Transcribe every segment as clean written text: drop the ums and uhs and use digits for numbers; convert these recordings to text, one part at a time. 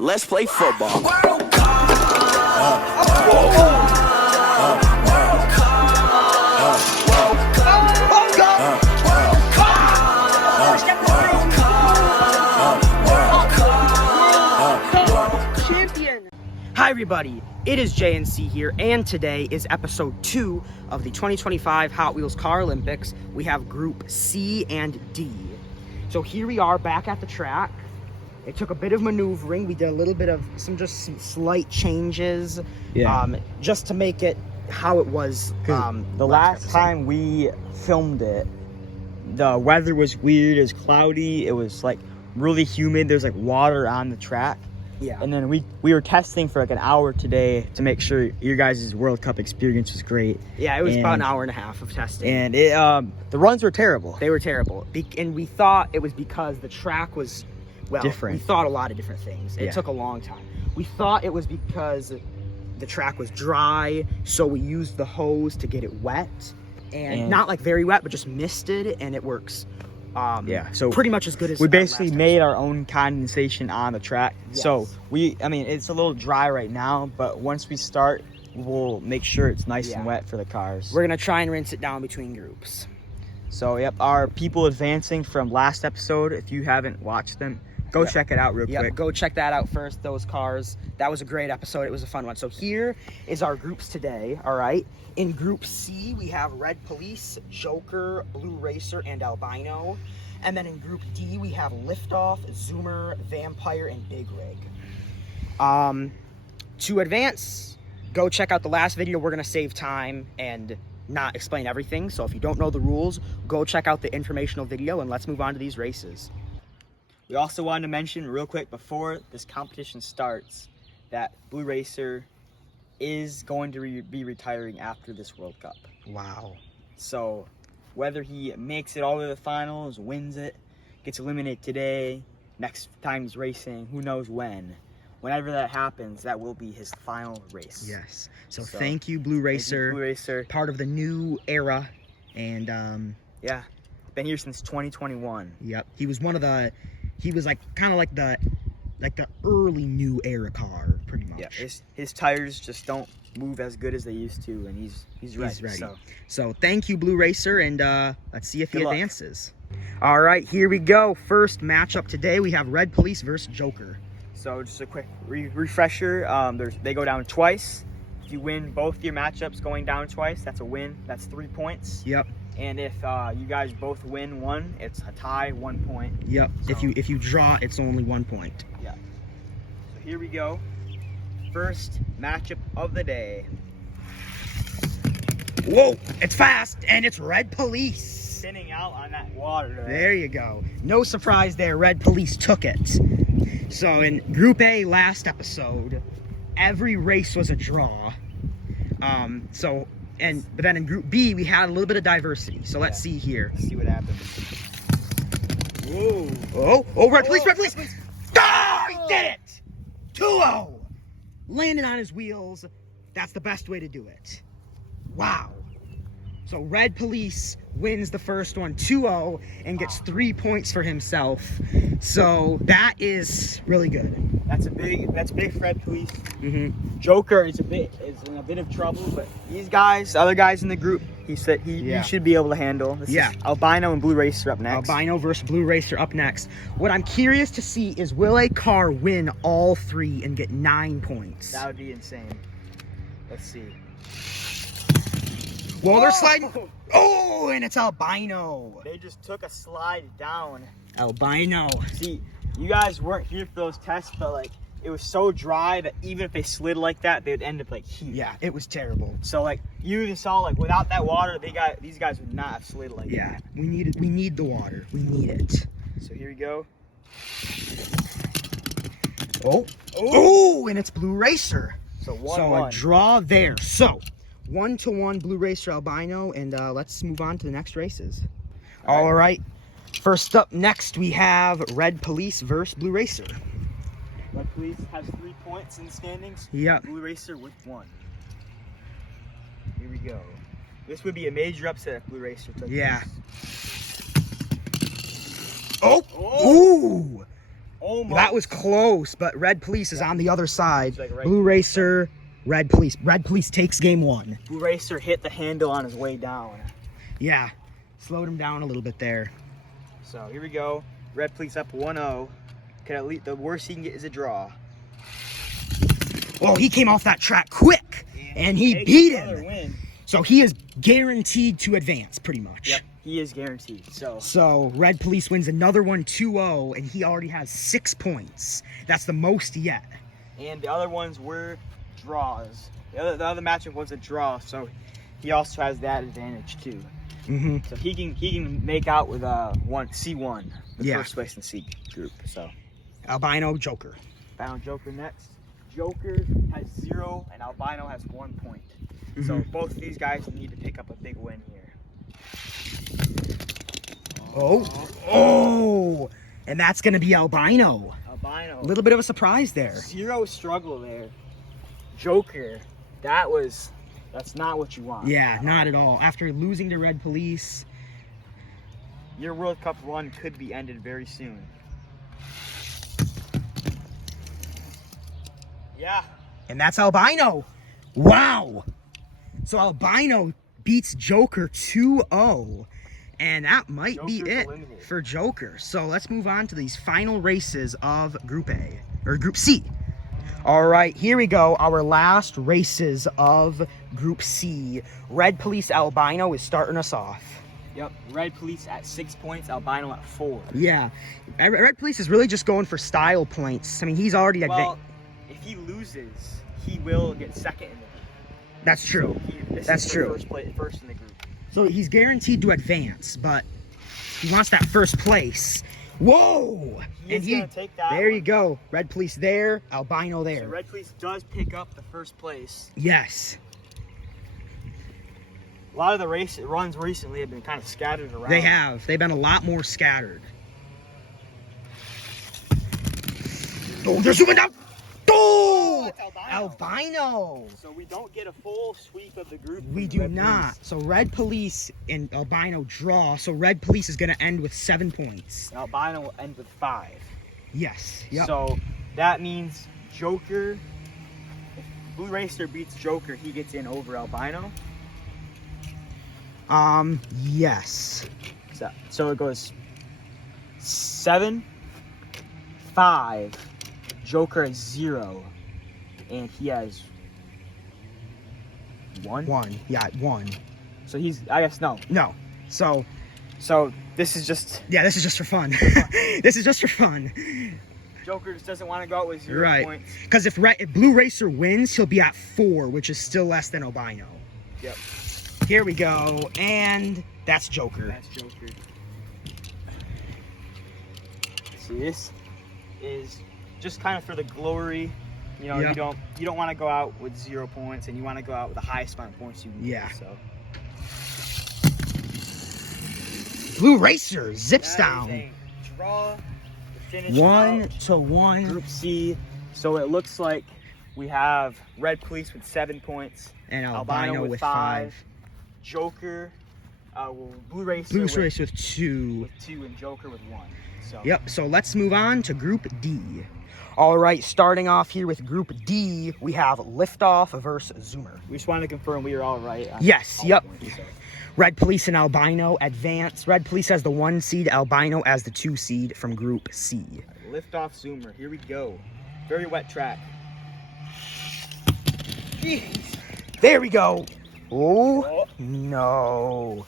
Let's play football. Hi everybody, it is JNC here, and today is episode 2 of the 2025 Hot Wheels Car Olympics. We have Group C and D. So here we are back at the track. It took a bit of maneuvering. We did a little bit of some slight changes, just to make it how it was. The last time we filmed it, the weather was weird. It was cloudy. It was like really humid. There's like water on the track. Yeah. And then we were testing for like an hour today to make sure your guys' World Cup experience was great. Yeah, it was about an hour and a half of testing. And it the runs were terrible. They were terrible. And we thought it was because the track was, well, different. We thought a lot of different things. It took a long time. We thought it was because the track was dry, so we used the hose to get it wet. And not like very wet, but just misted, and it works. So pretty much as good as we basically made our own condensation on the track. Yes. So I mean it's a little dry right now, but once we start, we'll make sure it's nice and wet for the cars. We're gonna try and rinse it down between groups. So our people advancing from last episode, if you haven't watched them, go check it out real quick. Go check that out first, those cars. That was a great episode. It was a fun one. So here is our groups today, all right? In Group C, we have Red Police, Joker, Blue Racer, and Albino. And then in Group D, we have Liftoff, Zoomer, Vampire, and Big Rig. To advance, go check out the last video. We're going to save time and not explain everything. So if you don't know the rules, go check out the informational video, and let's move on to these races. We also wanted to mention real quick before this competition starts that Blue Racer is going to be retiring after this World Cup. Wow. So whether he makes it all the way to the finals, wins it, gets eliminated today, next time he's racing, who knows when. Whenever that happens, that will be his final race. Yes. So thank you, Blue Racer. Blue Racer. Part of the new era. And been here since 2021. Yep. He was like kind of like the early new era car, pretty much. Yeah. His tires just don't move as good as they used to, and he's ready. He's ready. So thank you, Blue Racer, and let's see if he luck. advances. All right, here we go. First matchup today, we have Red Police versus Joker. So just a quick refresher. They go down twice. If you win both your matchups going down twice, that's a win. That's 3 points. Yep. And if you guys both win one, it's a tie, 1 point. Yep. So, if you draw, it's only 1 point. Yeah. So here we go. First matchup of the day. Whoa! It's fast, and it's Red Police. Spinning out on that water. There you go. No surprise there. Red Police took it. So in Group A last episode, every race was a draw. But then in Group B, we had a little bit of diversity. So let's see here. Let's see what happens. Whoa. Oh, Red Police, Red Police. Ah, he did it! 2-0. Landing on his wheels. That's the best way to do it. Wow. So Red Police wins the first one 2-0 and gets 3 points for himself. So that is really good. That's big for Red Police. Mm-hmm. Joker is in a bit of trouble, but other guys in the group, he said he should be able to handle. This is Albino and Blue Racer up next. Albino versus Blue Racer up next. What I'm curious to see is, will a car win all 3 and get 9 points? That would be insane. Let's see. Well, they're sliding. Oh, and it's Albino. They just took a slide down. Albino. See, you guys weren't here for those tests, but like it was so dry that even if they slid like that, they'd end up like here. Yeah, it was terrible. So like you even saw, like without that water, these guys would not have slid like that. Yeah, we need the water. We need it. So here we go. Oh, and it's Blue Racer. So a draw there. So 1-1 Blue Racer Albino, and let's move on to the next races. All right. First up next, we have Red Police versus Blue Racer. Red Police has 3 points in the standings. Yep. Blue Racer with 1. Here we go. This would be a major upset if Blue Racer took this. Oh! Ooh! Almost. That was close, but Red Police is on the other side. Like right Blue Racer, Red Police. Red Police takes game 1. Blue Racer hit the handle on his way down. Yeah, slowed him down a little bit there. So here we go. Red Police up 1-0. Could at least, the worst he can get is a draw. Oh, he came off that track quick, and he beat him. Win. So he is guaranteed to advance, pretty much. Yep, he is guaranteed. So Red Police wins another one 2-0, and he already has 6 points. That's the most yet. And the other ones were draws. The other matchup was a draw, so he also has that advantage too. Mm-hmm. So he can make out with C1, the first place in C group. So Albino, Joker. Albino, Joker next. Joker has 0 and Albino has 1 point. So both of these guys need to pick up a big win here. Oh, and that's gonna be Albino. Albino. A little bit of a surprise there. 0 struggle there. Joker, that's not what you want. Yeah, not at all. After losing to Red Police, your World Cup run could be ended very soon. Yeah. and that's Albino. Wow. So Albino beats Joker 2-0. And that might be it for Joker. So let's move on to these final races of Group A, or Group C. All right, here we go. Our last races of Group C. Red Police Albino is starting us off. Yep, Red Police at 6 points, Albino at 4. Yeah, Red Police is really just going for style points. I mean, he's already well, if he loses, he will get second in the group. That's true. So That's true. First in the group. So he's guaranteed to advance, but he wants that first place. Whoa! He's gonna take that there one. you go. Red Police there, Albino there. So Red Police does pick up the first place. Yes. A lot of the runs recently have been kind of scattered around. They have. They've been a lot more scattered. Oh, they're zooming down. Oh! It's Albino. Albino. So we don't get a full sweep of the group. We do not. So Red Police and Albino draw. So Red Police is going to end with 7 points. Albino will end with 5. Yes. Yep. So that means Joker, if Blue Racer beats Joker, he gets in over Albino. Yes. So it goes 7, 5. Joker has 0. And he has 1? 1. Yeah, 1. So he's, I guess, no. No. So this is just... yeah, this is just for fun. This is just for fun. Joker just doesn't want to go out with 0 Right. points. Because if Blue Racer wins, he'll be at 4, which is still less than Albino. Yep. Here we go. And that's Joker. That's Joker. See, this is just kind of for the glory. You know, Yep. you don't want to go out with 0 points, and you want to go out with the highest amount of points you can Yeah. get. So Blue Racer zips that down. is a draw to finish 1-1. Group C. So it looks like we have Red Police with 7 points, And Albino with 5. Joker, Blue Racer, Blue with, Racer with 2. with 2, and Joker with 1. So Yep, so let's move on to Group D. All right, starting off here with Group D, we have Liftoff versus Zoomer. we just wanted to confirm we were all right. Yes, all yep. points, so. Red Police and Albino advance. Red Police has the 1 seed, Albino as the 2 seed from Group C. Lift off Zoomer. Here we go. Very wet track. Jeez. There we go. Oh, no.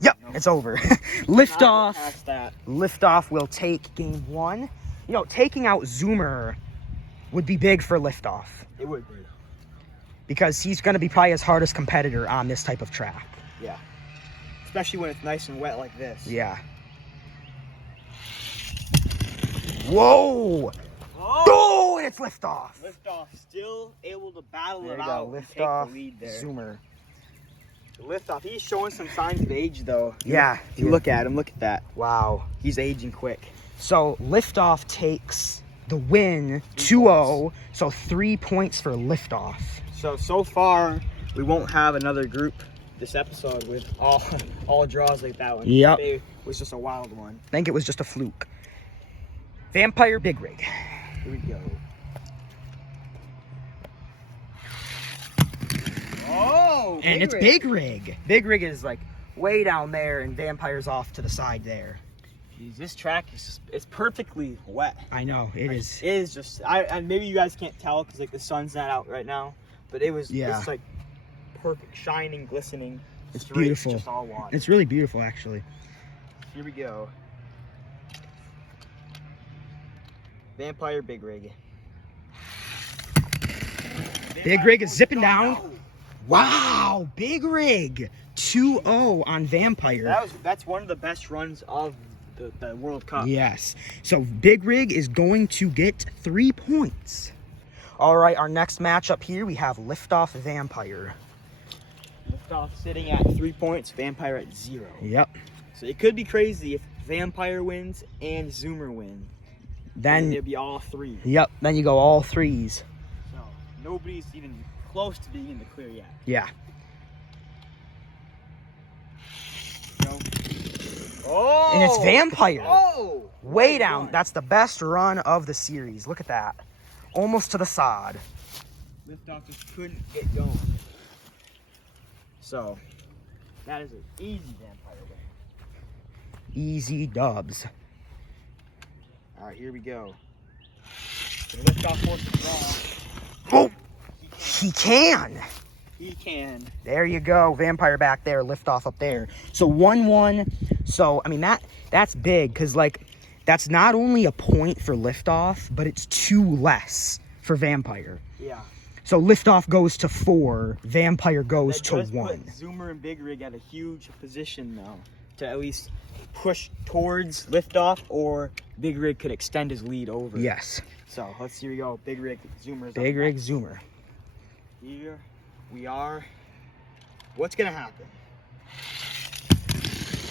Yep, it's over. Liftoff. Past that. Liftoff will take game 1. You know, taking out Zoomer would be big for Liftoff It would be. because he's going to be probably his hardest competitor on this type of track. Yeah. Especially when it's nice and wet like this. Yeah. Whoa! Oh! Oh, and it's Liftoff. Liftoff still able to battle There it you out go. and take Liftoff, the lead there. Zoomer. Liftoff, he's showing some signs of age though. Yeah. If you look at him, look at that. Wow. He's aging quick. So Liftoff takes the win 2-0. So 3 points for Liftoff. So far, we won't have another group this episode with all draws like that one. Yep. It was just a wild one. I think it was just a fluke. Vampire Big Rig. Here we go. Oh, And it's Big Rig. Big Rig is like way down there, and Vampire's off to the side there. Jeez, this track is it's perfectly wet. I know it is. It is just and maybe you guys can't tell because like the sun's not out right now, but it's like perfect, shining, glistening. It's straight, beautiful. Just all water. It's really beautiful, actually. Here we go. Vampire Big Rig. Big Rig is zipping down. Wow, Big Rig 2-0 on Vampire. That's one of the best runs of the World Cup. Yes. So Big Rig is going to get 3 points. All right, our next matchup here, we have Liftoff Vampire. Liftoff sitting at 3 points, Vampire at 0. Yep. So it could be crazy if Vampire wins and Zoomer win. Then it'd be all 3. Yep. Then you go all 3s. So nobody's even close to being in the clear yet. Yeah. No. Oh! And it's Vampire. Oh! Way down. That's the best run of the series. Look at that. Almost to the sod. Liftoff just couldn't get going. So that is an easy Vampire win. Easy dubs. All right, here we go. Liftoff force to draw. Oh! He can. He can. There you go. Vampire back there. Liftoff up there. So 1-1. So, I mean, that's big because, like, that's not only a point for Liftoff, but it's 2 less for Vampire. Yeah. So Liftoff goes to 4. Vampire goes That to does 1. Put Zoomer and Big Rig at a huge position now to at least push towards Liftoff, or Big Rig could extend his lead over. Yes. So let's see. We go. Big Rig, Zoomer's Big up Rig, next. Zoomer. Here we are. What's gonna happen?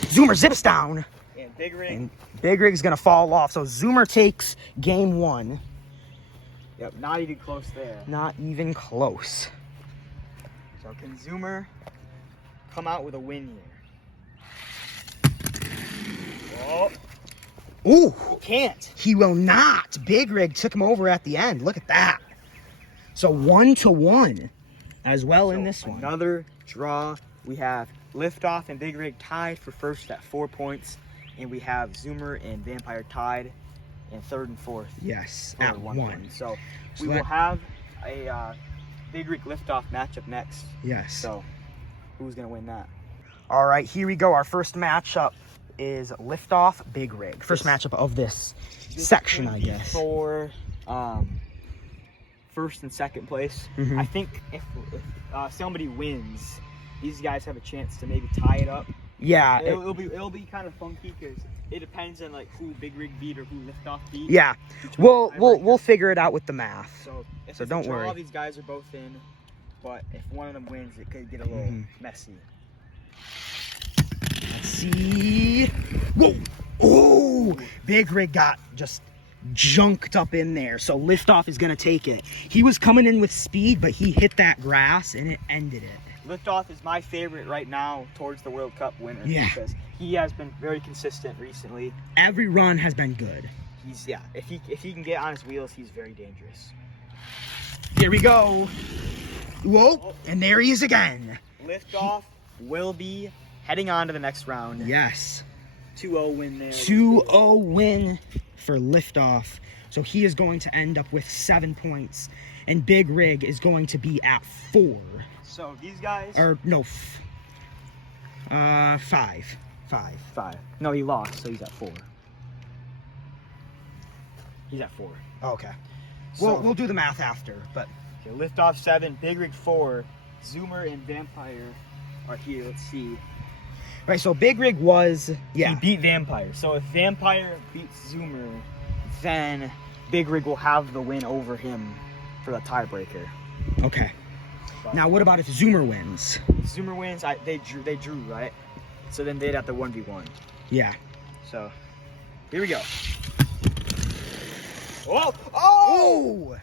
Zoomer zips down. And Big Rig. And Big Rig's gonna fall off. So Zoomer takes game 1. Yep, not even close there. Not even close. So can Zoomer come out with a win here? Oh, Ooh! can't. He will not. Big Rig took him over at the end. Look at that. So 1-1 as well in this one. Another draw. We have Liftoff and Big Rig tied for first at 4 points, and we have Zoomer and Vampire tied in third and fourth. Yes, for at 1 1. point. So So we that- will have a Big Rig Liftoff matchup next. Yes. So who's gonna win that? All right, here we go. Our first matchup is Liftoff Big Rig. First matchup of this section, could I be guess. For first and second place. Mhm. I think if somebody wins, these guys have a chance to maybe tie it up. Yeah. It'll be kind of funky because it depends on like who Big Rig beat or who Liftoff beat. Yeah. between We'll the we'll tiebreakers. figure it out with the math. So if So it's don't a draw, worry. these guys are both in, but if one of them wins, it could get a little Mhm. messy. Let's see. Whoa! Oh! Big Rig got just junked up in there. So Liftoff is gonna take it. He was coming in with speed, but he hit that grass and it ended it. Liftoff is my favorite right now towards the World Cup winner. Yeah. Because he has been very consistent recently. Every run has been good. If he can get on his wheels, he's very dangerous. Here we go. Whoa! And there he is again. Liftoff will be heading on to the next round. Yes. 2-0 win there. 2-0 win for Liftoff. So he is going to end up with 7 points. And Big Rig is going to be at 4. So these guys Or, no. 5. 5. No, he lost, so he's at 4. He's at 4. Okay. So, We'll do the math after, but okay, Liftoff 7, Big Rig 4, Zoomer and Vampire are here. Let's see. right. So Big Rig was He beat Vampire. So if Vampire beats Zoomer, then Big Rig will have the win over him for the tiebreaker. Okay. But Now what about if Zoomer wins? if Zoomer wins, they drew, right? So then they'd have the 1v1. Yeah. So here we go. Oh! Oh!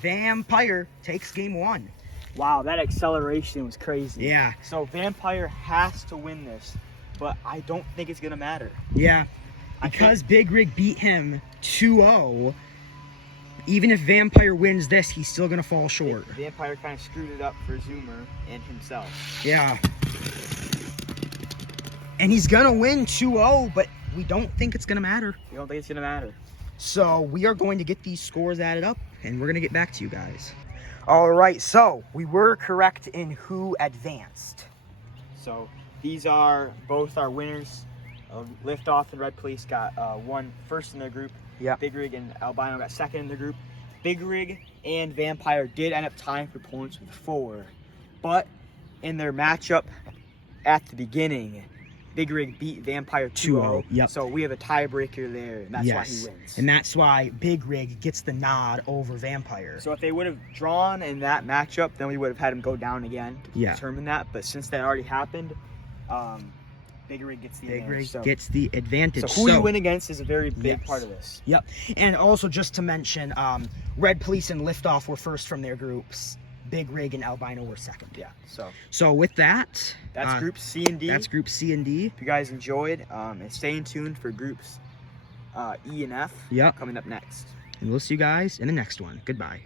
Vampire takes game 1. Wow, that acceleration was crazy. Yeah. So Vampire has to win this, but I don't think it's gonna matter. Yeah. Because Big Rig beat him 2-0, even if Vampire wins this, he's still going to fall short. Vampire kind of screwed it up for Zoomer and himself. Yeah. And he's going to win 2-0, but we don't think it's going to matter. We don't think it's going to matter. So we are going to get these scores added up, and we're going to get back to you guys. All right, so we were correct in who advanced. So these are both our winners. Liftoff and Red Police got one first in their group. Yeah. Big Rig and Albino got second in their group. Big Rig and Vampire did end up tying for points with 4. But in their matchup at the beginning, Big Rig beat Vampire 2-0. Yep. So we have a tiebreaker there, and that's why he wins. And that's why Big Rig gets the nod over Vampire. So if they would have drawn in that matchup, then we would have had him go down again to determine that. But since that already happened, Big Rig gets the advantage. Gets the advantage. So who you win against is a very big part of this. Yep. And also just to mention, Red Police and Liftoff were first from their groups. Big Rig and Albino were second. Yeah. So with that, that's Group C and D. That's Group C and D. If you guys enjoyed, and stay tuned for Groups E and F. Yep. Coming up next. And we'll see you guys in the next one. Goodbye.